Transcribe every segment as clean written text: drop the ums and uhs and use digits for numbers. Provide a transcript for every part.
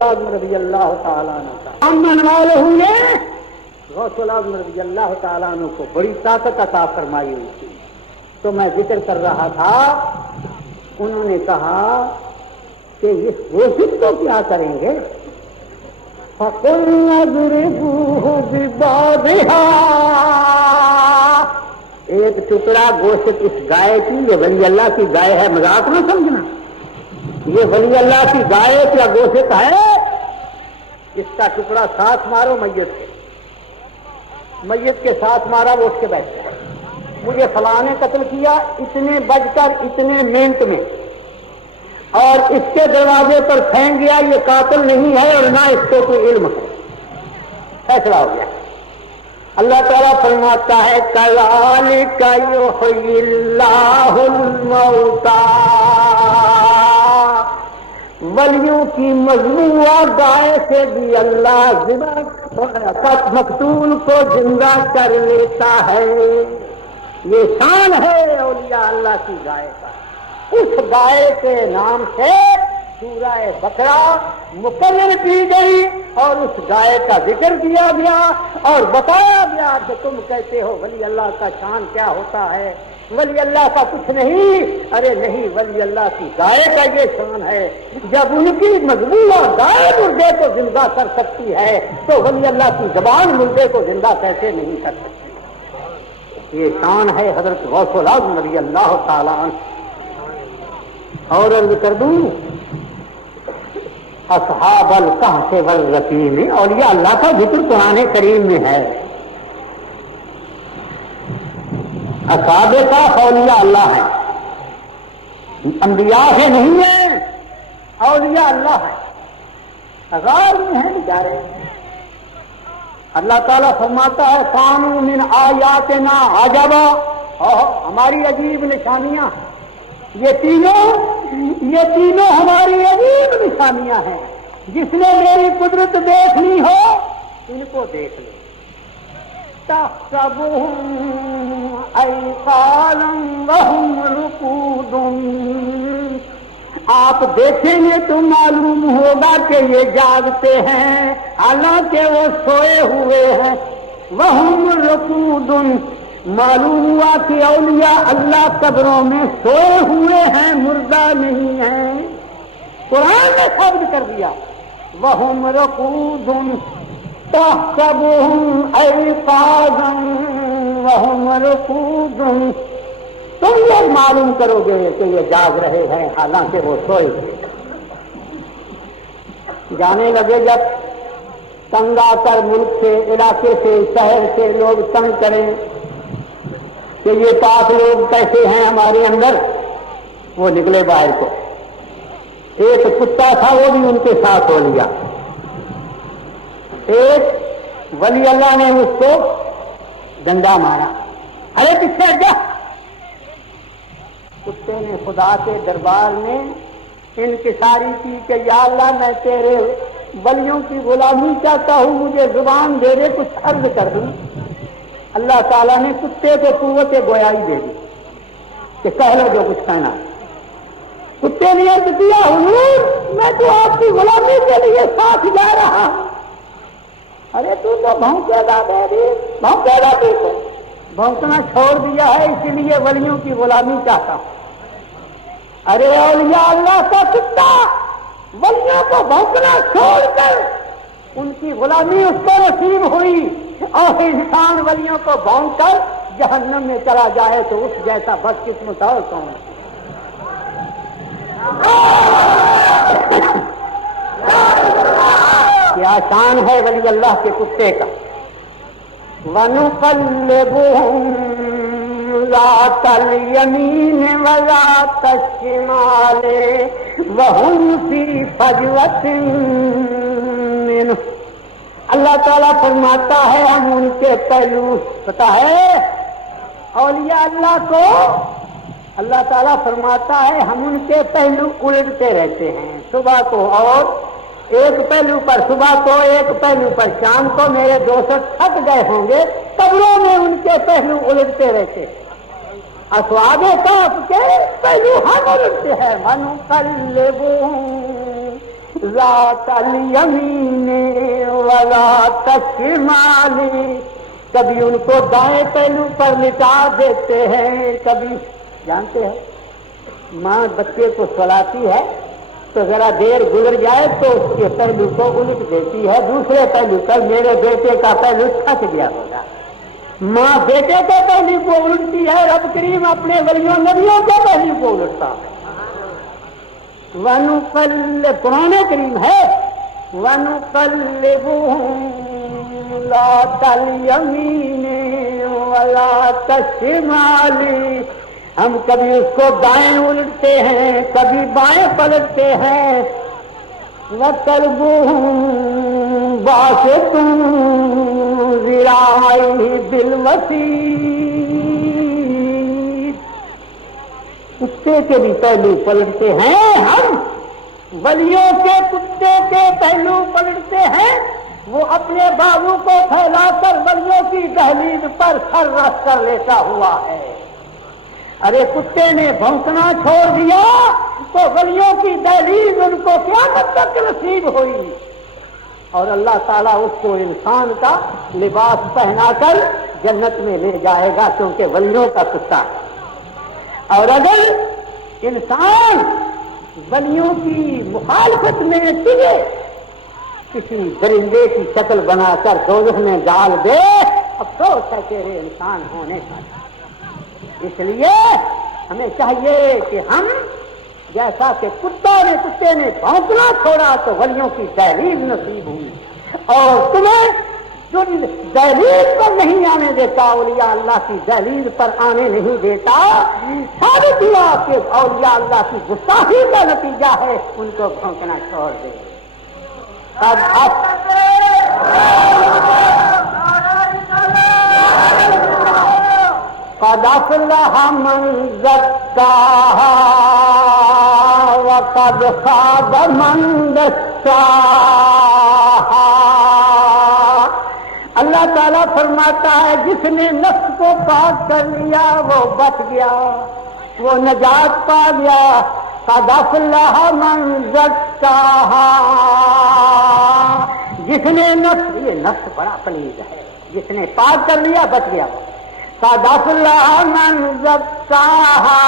رضی اللہ تعالیٰ عنہ منوالے ہوئے غوث الاعظم رضی اللہ تعالیٰ عنہ کو بڑی طاقت عطا فرمائی ہوئی تھی. تو میں ذکر کر رہا تھا، انہوں نے کہا کہ اس غوث کو کیا کریں گے؟ فَقُلْنَا اضْرِبُوهُ بِبَابِهَا، ایک ٹکڑا گوشت اس گائے کی، یہ ولی اللہ کی گائے ہے، مذاق نہ سمجھنا، یہ ولی اللہ کی گائے کیا گوشت ہے، اس کا ٹکڑا ساتھ مارو میت کے ساتھ مارا، وہ اٹھ کے بیٹھ گیا، مجھے فلاں نے قتل کیا اتنے بج کر اتنے منٹ میں، اور اس کے دروازے پر پھینک گیا، یہ قاتل نہیں ہے اور نہ اس کو کوئی علم ہے، فیصلہ ہو گیا. اللہ تعالیٰ فرماتا ہے کَذَلِکَ یُحْیِی اللَّهُ الْمَوْتَىٰ، ولیوں کی مذبوحہ گائے سے بھی اللہ مقتول کو زندہ کر لیتا ہے. یہ شان ہے اولیاء اللہ کی گائے کا. اس گائے کے نام سے سورہ بقرہ مقرر کی گئی اور اس گائے کا ذکر کیا گیا اور بتایا گیا کہ تم کہتے ہو ولی اللہ کا شان کیا ہوتا ہے، ولی اللہ کا کچھ نہیں. ارے نہیں، ولی اللہ کی گائے کا یہ شان ہے. جب ان کی مذبوحہ گائے مردے کو زندہ کر سکتی ہے تو ولی اللہ کی زبان مردے کو زندہ کیسے نہیں کر سکتی؟ یہ شان ہے حضرت غوث الاعظم رضی اللہ تعالیٰ عنہ. اور عرض کر دوں، اصحاب الکہف والرقیم، اولیاء اللہ کا ذکر قرآن کریم میں ہے. اصحاب کہف اولیاء اللہ ہے، انبیاء سے نہیں ہے، اولیاء اللہ ہے، غار میں ہیں بیچارے. اللہ تعالیٰ فرماتا ہے کانوا من آیاتنا عجبا، ہماری عجیب نشانیاں، یہ تینوں ہماری عجیب نشانیاں ہیں. جس نے میری قدرت دیکھنی ہو ان کو دیکھ لے. تحسبهم ایقاظا وهم رقود، آپ دیکھیں گے تو معلوم ہوگا کہ یہ جاگتے ہیں حالانکہ وہ سوئے ہوئے ہیں. وهم رقود، معلوم ہوا کہ اولیاء اللہ قبروں میں سوئے ہوئے ہیں، مردہ نہیں ہیں. قرآن نے ثابت کر دیا وَهُمْ رَقُودٌ تَحْسَبُهُمْ أَيْقَاظًا وَهُمْ رَقُودٌ. تم لوگ معلوم کرو گے کہ یہ جاگ رہے ہیں حالانکہ وہ سوئے ہوئے. جانے لگے جب تنگ آ کر ملک سے، علاقے سے، شہر سے لوگ تنگ کریں کہ یہ پاک لوگ کیسے ہیں ہمارے اندر، وہ نکلے باہر کو. ایک کتا تھا وہ بھی ان کے ساتھ ہو لیا. ایک ولی اللہ نے اس کو ڈنڈا مارا، ارے پیچھے ہٹ جا. کتے نے خدا کے دربار میں انکساری کی کہ یا اللہ میں تیرے ولیوں کی غلامی چاہتا ہوں، مجھے زبان دے دے، کچھ عرض کر دوں. اللہ تعالیٰ نے کتے کو قوت گویائی دے دی کہ کہہ لو جو کچھ کہنا ہے. کتے نے عرض کیا حضور میں تو آپ کی غلامی کے لیے ساتھ جا رہا ہوں. ارے تو بھونکے گا بیبی، بھونکے گا. تو بھونکنا چھوڑ دیا ہے اسی لیے ولیوں کی غلامی چاہتا ہوں. ارے اولیاء اللہ کا کتا ولیوں کو بھونکنا چھوڑ کر ان کی غلامی اس کو نصیب ہوئی، اور انسان ولیوں کو بھونک کر جہنم میں چلا جائے تو اس جیسا بدقسمت اور کون. کیا شان ہے ولی اللہ کے کتے کا. وَنُقَلِّبُهُمْ ذَاتَ الْيَمِينِ وَذَاتَ الشِّمَالِ وَهُمْ فِي فَجْوَةٍ مِّنْهُ. اللہ تعالیٰ فرماتا ہے ہم ان کے پہلو، پتا ہے اولیاء اللہ کو اللہ تعالیٰ فرماتا ہے ہم ان کے پہلو الٹتے رہتے ہیں. صبح کو اور ایک پہلو پر صبح کو، ایک پہلو پر شام کو. میرے دوست تھک گئے ہوں گے، قبروں میں ان کے پہلو الٹتے رہتے ہیں. اصحاب کہف کے پہلو ہم الٹتے ہیں. وَنُقَلِّبُهُمْ ذات الیمین وذات الشمال، کبھی ان کو دائیں پہلو پر لٹا دیتے ہیں، کبھی جانتے ہیں ماں بچے کو سلاتی ہے تو ذرا دیر گزر جائے تو اس کے پہلو کو الٹ دیتی ہے دوسرے پہلو پر، میرے بیٹے کا پہلو تھک گیا ہوگا، ماں بیٹے کے پہلو کو الٹتی ہے، رب کریم اپنے ولیوں نبیوں کے پہلو کو الٹتا ہے۔ وَنُقَلِّبُ قرآن کریم ہے وَنُقَلِّبُهُمْ ذَاتَ الْيَمِينِ وَذَاتَ الشِّمَالِ، ہم کبھی اس کو دائیں الٹتے ہیں کبھی بائیں پلٹتے ہیں۔ وَكَلْبُهُمْ بَاسِطٌ ذِرَاعَيْهِ بِالْوَسِيدِ، کتے کے بھی پہلو پلٹتے ہیں ہم، ولیوں کے کتے کے پہلو پلٹتے ہیں، وہ اپنے بازو کو پھیلا کر ولیوں کی دہلیز پر سر رکھ کر لیٹا ہوا ہے۔ ارے کتے نے بھونکنا چھوڑ دیا تو ولیوں کی دہلیز ان کو قیامت تک نصیب ہوئی، اور اللہ تعالیٰ اس کو انسان کا لباس پہنا کر جنت میں لے جائے گا، کیونکہ ولیوں کا کتا ہے۔ اور اگر انسان ولیوں کی مخالفت میں چلے، کسی درندے کی شکل بنا کر دوزخ میں ڈال دے، افسوس ہے تیرے انسان ہونے کا۔ اس لیے ہمیں چاہیے کہ ہم جیسا کہ کتے نے بھونکنا چھوڑا تو ولیوں کی دہلیز نصیب ہوئی، اور تمہیں جو دہلیز پر نہیں آنے دیتا، اولیاء اللہ کی دہلیز پر آنے نہیں دیتا، ثابت ہوا کہ اولیاء اللہ کی گستاخی کا نتیجہ ہے، ان کو بھونکنا چھوڑ دے۔ قد افلح من زکاہا وقد خاب من دساہا، اللہ تعالیٰ فرماتا ہے جس نے نفس کو پاک کر لیا وہ بچ گیا، وہ نجات پا گیا۔ قد افلح من زکاہا، جس نے نفس، یہ نفس بڑا پلید ہے، جس نے پاک کر لیا بچ گیا۔ قد افلح من زکاہا،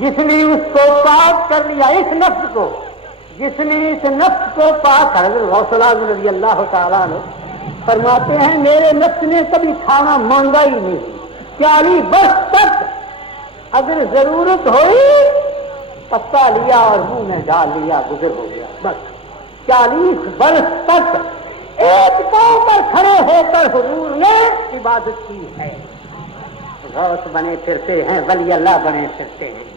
جس نے اس کو پاک کر لیا، اس نفس کو، جس نے اس نفس کو پاک کر لیا۔ غوث اعظم رضی اللہ تعالیٰ نے فرماتے ہیں میرے نفس نے کبھی کھانا مانگا ہی نہیں، 40 برس تک اگر ضرورت ہوئی پتا لیا اور منہ میں ڈال لیا، گزر ہو گیا، بس 40 برس تک ایک پاؤں پر کھڑے ہو کر حضور نے عبادت کی ہے۔ غوث بنے پھرتے ہیں، ولی اللہ بنے پھرتے ہیں۔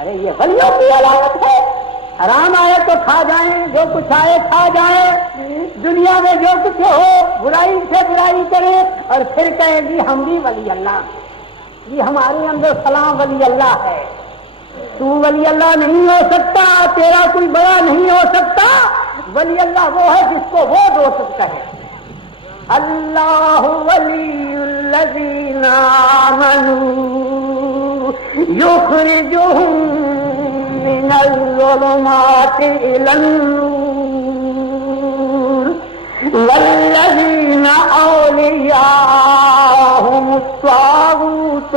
ارے یہ ولیوں کی علامت ہے، حرام آئے تو کھا جائیں، جو کچھ آئے کھا جائیں، دنیا میں جو کچھ ہو برائی سے برائی کریں، اور پھر کہیں گی ہم بھی ولی اللہ، یہ ہمارے اندر سلام ولی اللہ ہے۔ تو ولی اللہ نہیں ہو سکتا، تیرا کوئی بڑا نہیں ہو سکتا، ولی اللہ وہ ہے جس کو وہ دوست کہے۔ اللہ ولی الذین آمنوا یخرجہم من الظلمات الی النور والذین اولیاءہم الطاغوت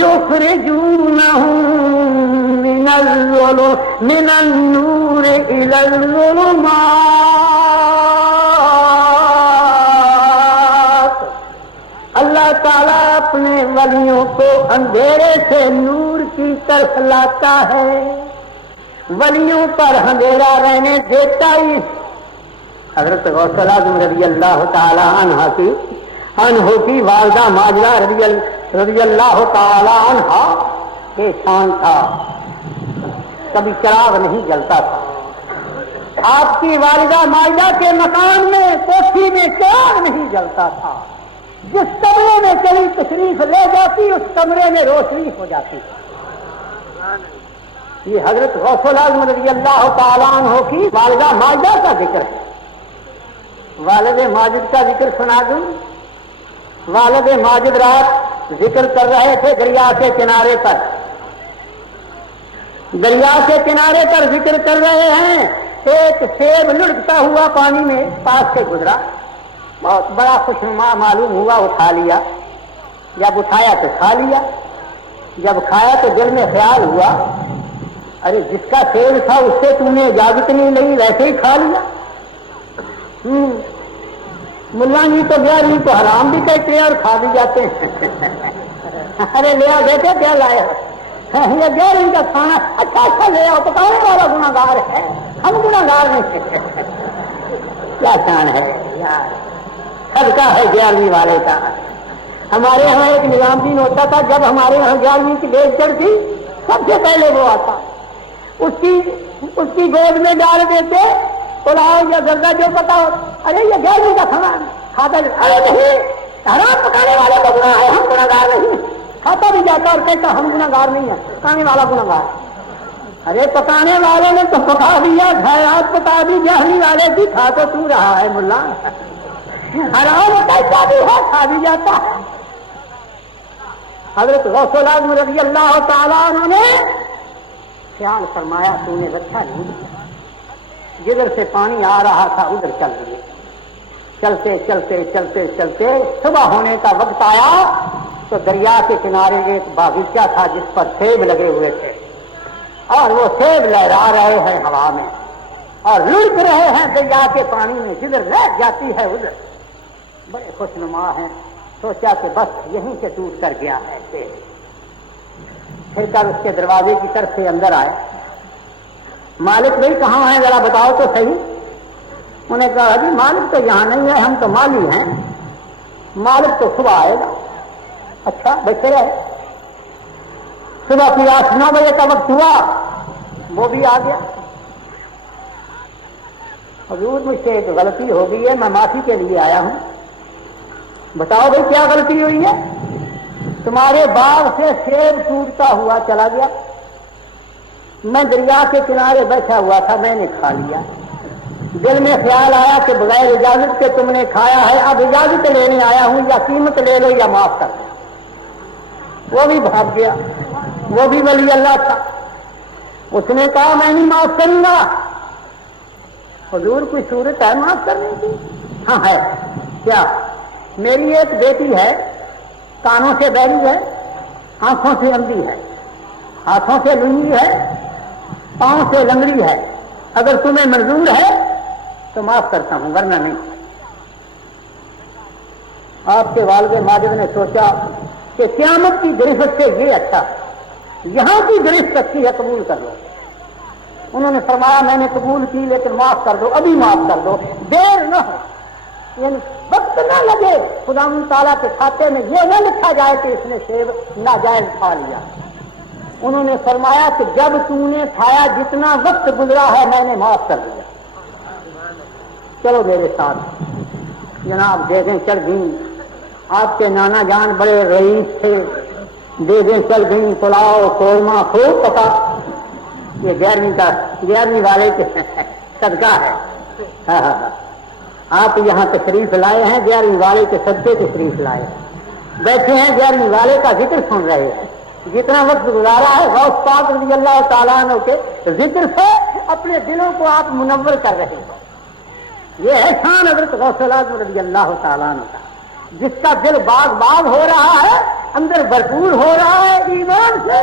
یخرجونہم من النور الی الظلمات، اللہ تعالیٰ اپنے ولیوں کو اندھیرے سے نور کی طرف لاتا ہے، ولیوں پر اندھیرا رہنے دیتا ہی۔ حضرت غوث اعظم رضی اللہ تعالی عنہ کی والدہ ماجدہ رضی اللہ تعالی عنہ کے شان تھا، کبھی چراغ نہیں جلتا تھا۔ آپ کی والدہ ماجدہ کے مکان میں کوٹھی میں چراغ نہیں جلتا تھا، جس کمرے میں چلی تشریف لے جاتی اس کمرے میں روشنی ہو جاتی۔ یہ حضرت غوث اعظم رضی اللہ تعالی عنہ کی والدہ ماجدہ کا ذکر ہے۔ والد ماجد کا ذکر سنا دوں۔ والد ماجد رات ذکر کر رہے تھے دریا کے کنارے پر، دریا کے کنارے پر ذکر کر رہے ہیں، ایک سیب لڑکتا ہوا پانی میں پاس سے گزرا، بہت بڑا خوشنما معلوم ہوا، اٹھا لیا، جب اٹھایا تو کھا لیا، جب کھایا تو دل میں خیال ہوا ارے جس کا سیب تھا اس سے تم نے اجازت نہیں لئی، ویسے ہی کھا لیا۔ ملا جی تو گیا نہیں تو حرام بھی کہتے ہیں اور کھا بھی جاتے ہیں۔ ارے لیا بیٹے کیا لایا؟ یہ غیر ان کا کھانا اچھا اچھا لے آؤ، پکانے والا گناہگار ہے، ہم گناہگار نہیں ہیں۔ کیا شان ہے یار، صدقہ ہے 11ویں والے کا۔ ہمارے یہاں ایک نظام دین ہوتا تھا، جب ہمارے یہاں 11ویں کی ڈیٹ چڑھتی سب سے پہلے وہ آتا، اس کی گود میں ڈال دیتے پلاؤ یا گردہ جو پتا ہو، ارے یہ 11ویں کا کھانا کھاتا، ارے نہیں حرام پکانے والے کا گناہ ہے، ہم گناہگار نہیں۔ کھاتا بھی جاتا اور کہتا ہم گناہگار نہیں ہیں، پکانے والا گناہگار۔ ارے پکانے والے نے تو پکا دیا، خیرات پکا دی، 11ویں والے بھی کھا تو رہا ہے ملا، حرام کہتا بھی ہے کھا بھی جاتا ہے۔ حضرت غوث الاعظم رضی اللہ تعالیٰ عنہ نے خیال فرمایا تو نے رکھا نہیں، جدھر سے پانی آ رہا تھا ادھر چل دیے، چلتے چلتے چلتے چلتے صبح ہونے کا وقت آیا تو دریا کے کنارے ایک باغیچہ تھا جس پر سیب لگے ہوئے تھے، اور وہ سیب لہرا رہے ہیں ہوا میں اور لڑک رہے ہیں دریا کے پانی میں، جدھر رہ جاتی ہے ادھر، بڑے خوشنما ہیں۔ سوچا کہ بس یہیں سے ٹوٹ کر گیا ہے سیب، پھر کر اس کے دروازے کی طرف سے اندر آئے، مالک بھائی کہاں ہیں ذرا بتاؤ تو صحیح۔ انہوں نے کہا جی مالک تو یہاں نہیں ہے، ہم تو مالی ہیں، مالک تو صبح آئے گا۔ اچھا بیٹھے رہے، صبح کی 8-9 بجے کا وقت ہوا، وہ بھی آ گیا۔ حضور مجھ سے ایک غلطی ہو گئی ہے، میں معافی کے لیے آیا ہوں، بتاؤ بھائی کیا غلطی ہوئی ہے؟ تمہارے باغ سے سیب ٹوٹتا ہوا چلا گیا، میں دریا کے کنارے بیٹھا ہوا تھا، میں نے کھا لیا، دل میں خیال آیا کہ بغیر اجازت کے تم نے کھایا ہے، اب اجازت لینے آیا ہوں، یا قیمت لے لو یا معاف کر دو۔ وہ بھی بھاگ گیا، وہ بھی ولی اللہ تھا، اس نے کہا میں نہیں معاف کروں گا۔ حضور کوئی صورت ہے معاف کرنے کی؟ ہاں ہے۔ کیا؟ میری ایک بیٹی ہے، کانوں سے بہری ہے، آنکھوں سے اندھی ہے، ہاتھوں سے لنگی ہے، پاؤں سے لنگڑی ہے، اگر تمہیں منظور ہے تو معاف کرتا ہوں ورنہ نہیں۔ آپ کے والد ماجد نے سوچا کہ قیامت کی گرفت سے یہ اچھا، یہاں کی گرفت اچھی ہے، قبول کر لو۔ انہوں نے فرمایا میں نے قبول کی لیکن معاف کر دو، ابھی معاف کر دو، دیر نہ ہو، یعنی وقت نہ لگے، خدا تعالیٰ کے کھاتے میں یہ نہ لکھا جائے کہ اس نے سیب ناجائز کھا لیا۔ انہوں نے فرمایا کہ جب تم نے کھایا جتنا وقت گزرا ہے میں نے معاف کر دیا، چلو میرے ساتھ۔ جناب دیدیں چل گئیں، آپ کے نانا جان بڑے رئیس تھے، دیدیں چل گئیں، پلاؤ قورمہ خوب پکا، یہ 11ویں والے کے صدقہ ہے۔ ہاں ہاں ہاں، آپ یہاں تشریف لائے ہیں، 11ویں والے کے صدقے تشریف لائے ہیں، بیٹھے ہیں 11ویں والے کا ذکر سن رہے ہیں، جتنا وقت گزارا ہے غوث پاک رضی اللہ تعالیٰ عنہ کے ذکر سے اپنے دلوں کو آپ منور کر رہے ہیں۔ یہ ہے شان حضرت غوث الاعظم رضی اللہ تعالیٰ عنہ کا، جس کا دل باغ باغ ہو رہا ہے، اندر بھرپور ہو رہا ہے ایمان سے،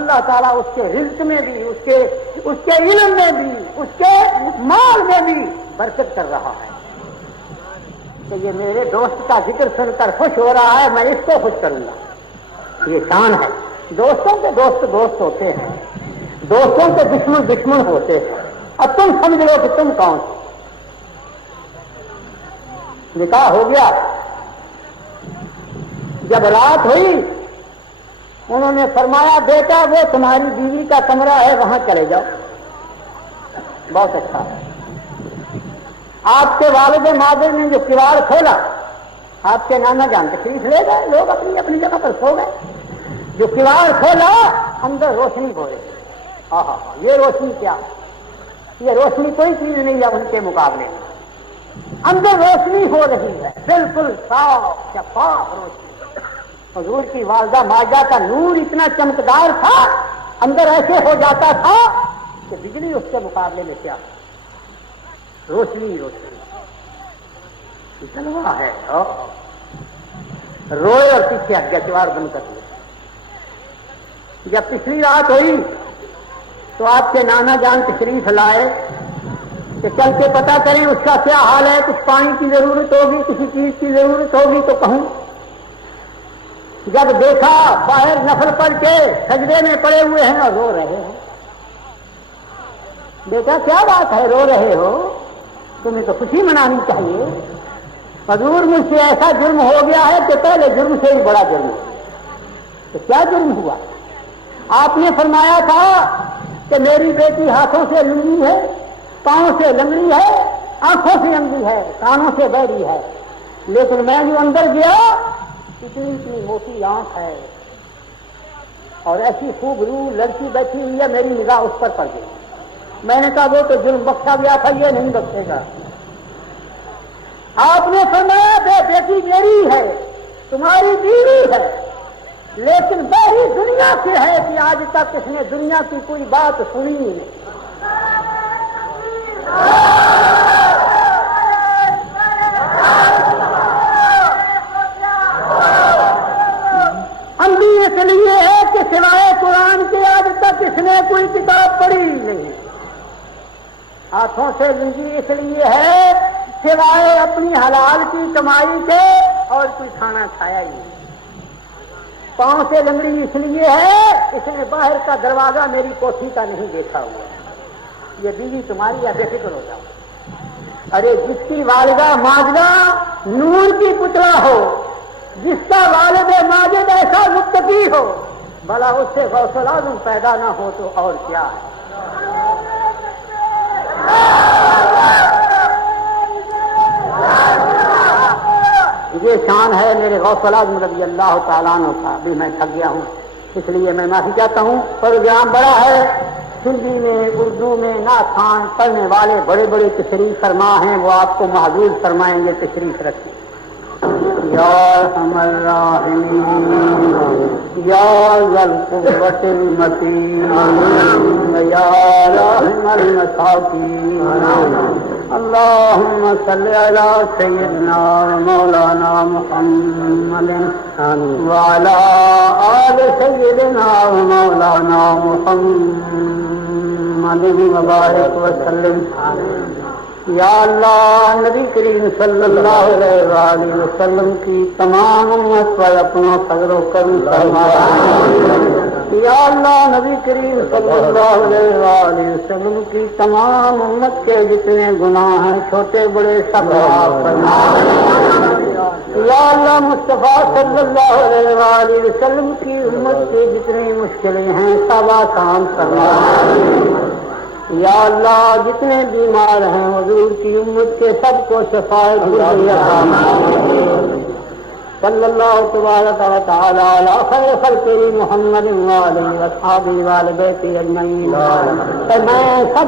اللہ تعالیٰ اس کے رزق میں بھی، اس کے علم میں بھی، اس کے مال میں بھی برکت کر رہا ہے۔ تو یہ میرے دوست کا ذکر سن کر خوش ہو رہا ہے، میں اس کو خوش کروں گا، یہ شان ہے۔ دوستوں کے دوست دوست ہوتے ہیں، دوستوں کے دشمن دشمن ہوتے ہیں، اب تم سمجھ لو کہ تم کون ہو۔ نکاح ہو گیا، جب رات ہوئی انہوں نے فرمایا بیٹا وہ تمہاری بیوی کا کمرہ ہے وہاں چلے جاؤ۔ بہت اچھا ہے۔ آپ کے والد ماجد نے جو کیوار کھولا، آپ کے نانا جان تشریف لے گئے، لوگ اپنی اپنی جگہ پر سو گئے، جو کیوار کھولا اندر روشنی ہو رہی ہے۔ ہاں یہ روشنی کیا، یہ روشنی کوئی چیز نہیں ہے ان کے مقابلے میں، اندر روشنی ہو رہی ہے، بالکل صاف شفاف روشنی۔ حضور کی والدہ ماجدہ کا نور اتنا چمکدار تھا، اندر ایسے ہو جاتا تھا کہ بجلی اس کے مقابلے میں کیا، روشنی روشنی جلوہ ہے. روئے اور پیچھے ہٹ گیا، کیوار بند کر دیا. جب پچھلی رات ہوئی تو آپ کے نانا جان تشریف لائے کہ چل کے پتہ کریں اس کا کیا حال ہے، کچھ پانی کی ضرورت ہوگی، کسی چیز کی ضرورت ہوگی تو کہوں. جب دیکھا باہر نفل پڑھ کے سجدے میں پڑے ہوئے ہیں اور رو رہے ہیں. بیٹا کیا بات ہے رو رہے ہو، تمہیں تو خوشی منانی چاہیے. حضور مجھ سے ایسا جرم ہو گیا ہے کہ پہلے جرم سے بھی بڑا جرم ہے. تو کیا جرم ہوا؟ آپ نے فرمایا تھا کہ میری بیٹی ہاتھوں سے لنگی ہے، پاؤں سے لنگڑی ہے، آنکھوں سے لنگی ہے، کانوں سے بہری ہے، لیکن میں جو اندر گیا اتنی موٹی آنکھ ہے اور ایسی خوب روح لڑکی بیٹھی ہوئی ہے، میری نگاہ اس پر پڑ گئی. میں نے کہا وہ تو جرم بخشا گیا تھا، یہ نہیں بخشے گا. آپ نے فرمایا بیٹی میری ہے، تمہاری بیوی ہے، لیکن بہری دنیا سے ہے کہ آج تک اس نے دنیا کی کوئی بات سنی نہیں. اندھی اس لیے ہے کہ سوائے قرآن کے آج تک اس نے کوئی کتاب پڑھی نہیں. ہاتھوں سے لنگی اس لیے ہے سوائے اپنی حلال کی کمائی سے اور کوئی کھانا کھایا ہی نہیں. پاؤں سے لنگڑی اس لیے ہے اس نے باہر کا دروازہ میری کوٹھی کا نہیں دیکھا ہوا. یہ بیوی تمہاری ہے، بے فکر ہو جاؤ. ارے جس کی والدہ ماجدہ نور کی پتلا ہو، جس کا والد ماجد ایسا متقی ہو، بھلا اس سے غوث اعظم پیدا نہ ہو تو اور کیا ہے. یہ شان ہے میرے غوث اعظم رضی اللہ تعالیٰ عنہ کا. ابھی میں تھک گیا ہوں اس لیے میں معافی چاہتا ہوں. پروگرام بڑا ہے، ہندی میں اردو میں نعت خوان پڑھنے والے بڑے بڑے تشریف فرما ہیں، وہ آپ کو محظوظ فرمائیں گے. تشریف رکھیں. یا ارحم الراحمین یا ذا القوة المتین یا رحم المساکین. اللهم صل على سيدنا مولانا محمد وعلى آل سيدنا مولانا محمد وبارك وسلم. یا اللہ نبی کریم صلی اللہ علیہ وآلہ وسلم کی تمام امت پر اپنا فضل و کرم فرما. یا اللہ نبی کریم صلی اللہ علیہ وآلہ وسلم کی تمام امت کے جتنے گناہ ہیں چھوٹے بڑے سب معاف فرما. یا اللہ مصطفیٰ صلی اللہ علیہ وآلہ وسلم کی امت کی جتنی مشکلیں ہیں سب آسان فرما. یا اللہ جتنے بیمار ہیں حضور کی امت کے سب کو شفاء صلی اللہ تبارک و تعالی علی خیر خلقہ محمد وآلہ وصحبہ وآل بیتہ اجمعین. میں سب